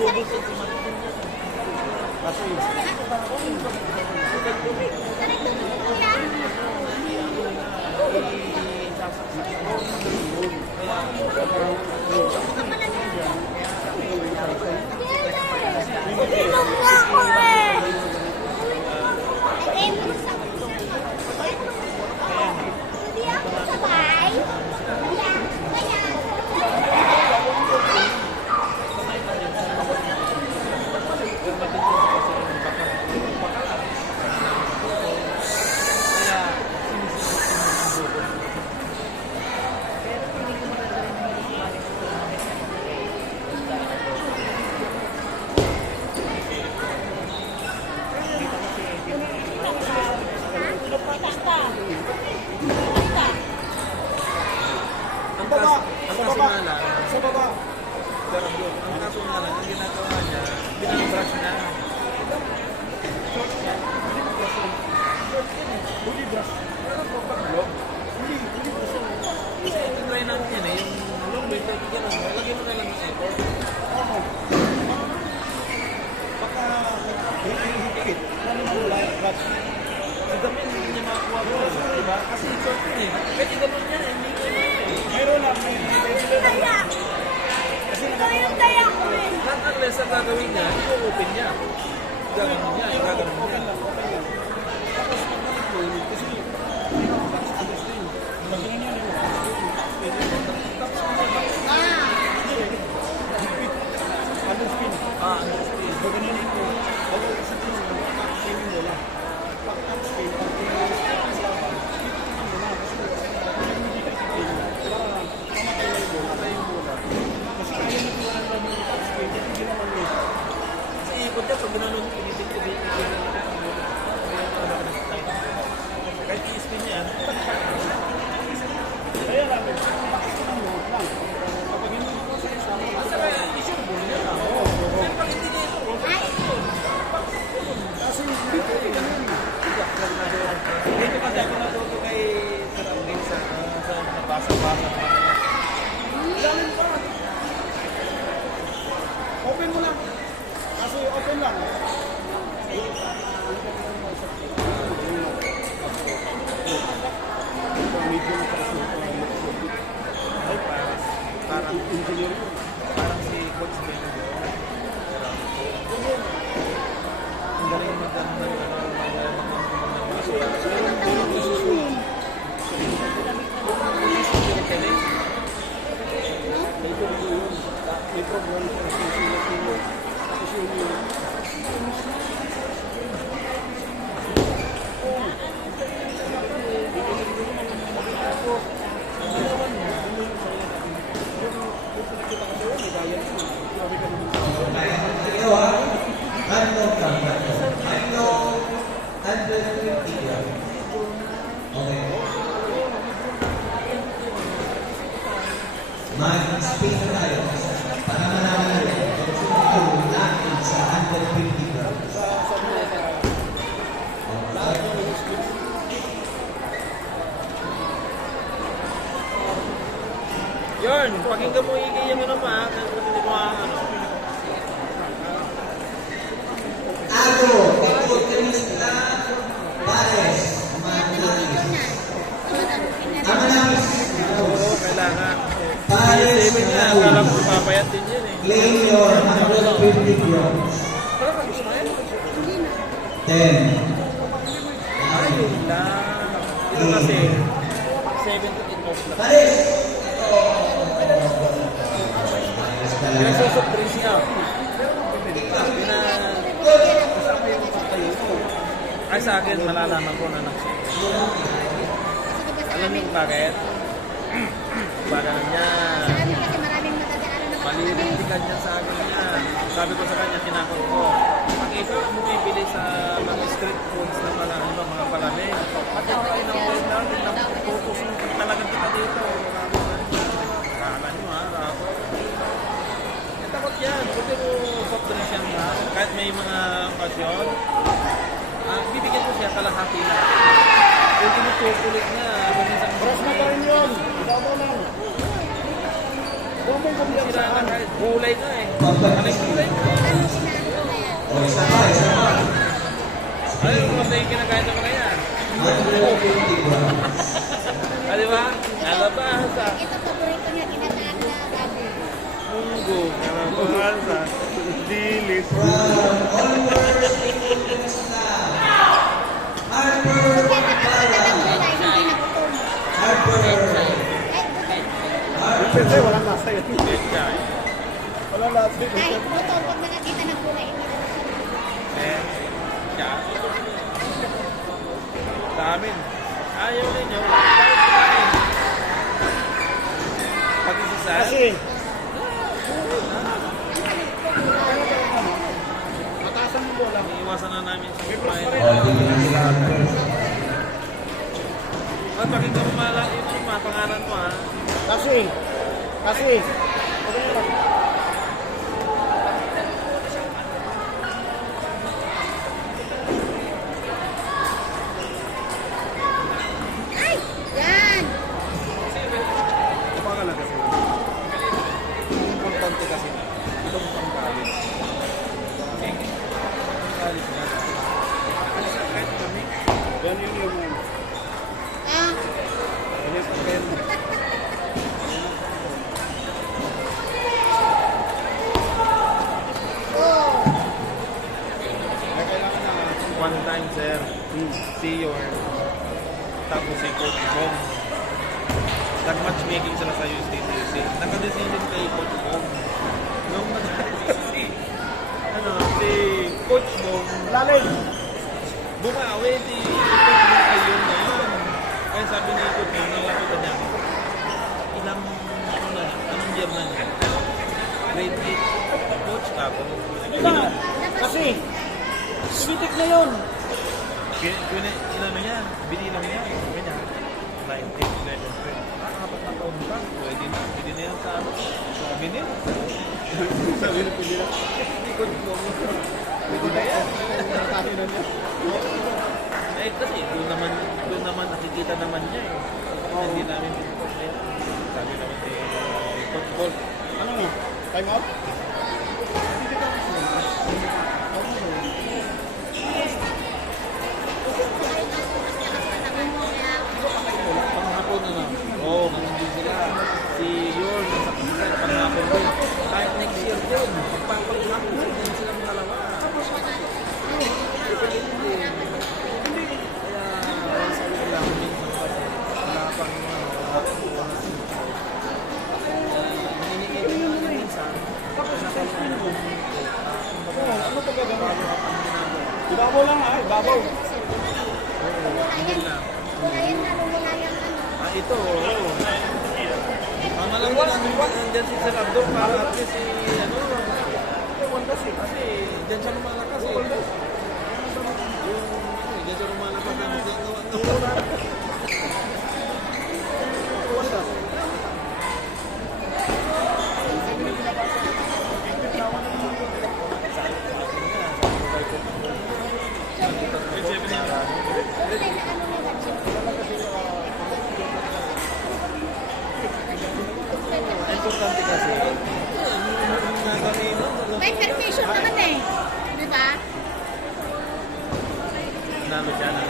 Bubusog sa mga kasi Sa baba. ang kaso nga lang, ang ginagawa niya, binabrush na. Short niya. Hindi brush. Pero pagpaglo. Hindi brush. Kasi ito try natin yan eh, yung long way, lagyan mo na lang yung effort. Oo. Baka hihigit. Lalo na wala yung brush. Sa dami, hindi niya makakuha ko eh, diba? Kasi short yun eh. Pwede ganun niya eh, hindi ko yun eh. Mayroon lang, may regular lang. Kasi Kaya ko rin. Lahat ang lesson gagawin niya, i-open niya. Gagawin niya, gagawin niya. open lang. Tapos pag nag-flow, kasi understand. Magiging yun yung tapos kung understand. Understand. Pag ganun ito, bago isa ito, swimming mo lang. Pag understand, pag pinag-step sa laban, ito mo na. Kasi hindi ka titigil. Para mamatay yung bola. Kasi kaya na tuwanan lang yung understand, titigil naman yun. Kasi ikot niya, pag gano'n tinitig-tibig, kahit i-spin niya, Kaya lang, bakit ko ng load lang? Kapag hindi ko sa isa, basta kaya i-sure ball niya lang. Pero pag hindi niya ito, kasi hindi ko ganun. dito kasi ako natuto kay surrounding sa nabasa-basa na niya. Ilalim ka. Open mo lang. Kasi open lang. Medium kasi Ay, parang engineer. parang si Coach Benjo. Ang galing magandang mga sulat. May problem kasi Mag-speak na tayo para malaman natin kung sino natin sa 150 grams. Yun, pakinggan mo yung ano ma, hindi mo ano. Ago, Ekot Krista, Pares, Manamis. Amanamis. Oo, kailangan. Pares, Sabi niya, akala ko papayat din yan eh. Claim your 150 grams. Pero pag smile, 10. ayun lang. Ito kasi, 7 to 8 off lang. Pares. Kaya susurprise niya. Sabi na, ay sa akin, malalaman ko na nagsusurprise. Alam niyo bakit? Baka niya, Marami kasi maraming matadaanan na malilintikan niya sa akin niya. Sabi ko sa kanya, kinakot ko. Pag ikaw bumibili sa mga street foods na pala, ano, mga palamig, at ito ay ng-word natin, na-focus mo talagang kita dito. Akala niyo ha, rapo. Takot yan. Buti mo soft drinks yan ha. Kahit may mga okasyon, bibigyan ko siya kalahati na. Kung tinutukulit na, minsan Brush mo pa rin yun. Ibabaw lang. Boom. Sira na kahit gulay nga eh. Pabalik. Anong gulay mo? Ano sinabi na yan? O, isa pa, isa pa. Ano yung mga yung kinakain sa mga yan? 150 grams. Ah, di ba? Alabasa. Ito paborito niya, ginataan na gabi. Munggo. Alabasa. Dilis. From Oliver Iniesta. Harper Kaya nakakita ng gulay, hindi nagutom. Harper. Siyempre, walang lasa yun. Pechay. Walang lasa yun. Kahit gutom, pag nakakita ng gulay, hindi nagutom. Pechay. Damin. Ayaw ninyo. Bakit kumain? Pati sa sal? Kasi, matasan mo bola. Iiwasan na namin sa kumain. O, tingin na sila. At pakita mo malaki ito, pangalan mo ha. Kasi, okay lang. Ay! Yan! Baka lang kasi. Itong konti kasi. Itong pangkalit. Pangkalit na. Ano sa kahit kami? Yan yung Ah, yan yung pagkain mo. oh. Kaya kailangan na. One time, sir. See your tapos si Coach Bong. Nag-matchmaking sila sa USDCC. Naka-decision kay Coach Bong. Nung si Coach Bong, Lalim. bumawi si Coach Bong ayun na yun. Kaya sabi ni Coach Bong, nalapitan niya ako. Anong year na niya? Grade 8. Coach ka ako. Kasi, sumitik na yun. Inano niya, binilang niya. Sabi niya, 19, 11, 12. Apat na taon pa. Pwede na yan sa ano. Sabi niya. Sabi niya, pwede na. Coach Bong. Pwede na yan. Tayo na niya. Eh kasi doon naman nakikita naman niya eh. Hindi namin pinupost na yan. Sabi naman si Coach Bong. Ano mo? Time out? Panghapon na. Oo, nandun sila. Si Yorn, sa Pilipinas, panghapon din. Kahit next year din, pagpapaghapon din sila mga dalawa. Kaya, sa wala lang, minsan kasi, wala pang naninigay ko na minsan, Ano pa gagawin? Ibabaw lang ha, ibabaw. hindi lang. Gulayan na, lumulayan ano. Ah, ito, oo. Ang alam ko lang, nandyan si Sir Abdo para at least si, ano, kasi dyan siya lumalakas eh. Dyan siya lumalakas. Gulay na ano na gadget. Importante kasi, May permission naman eh. Di ba? nalo siya na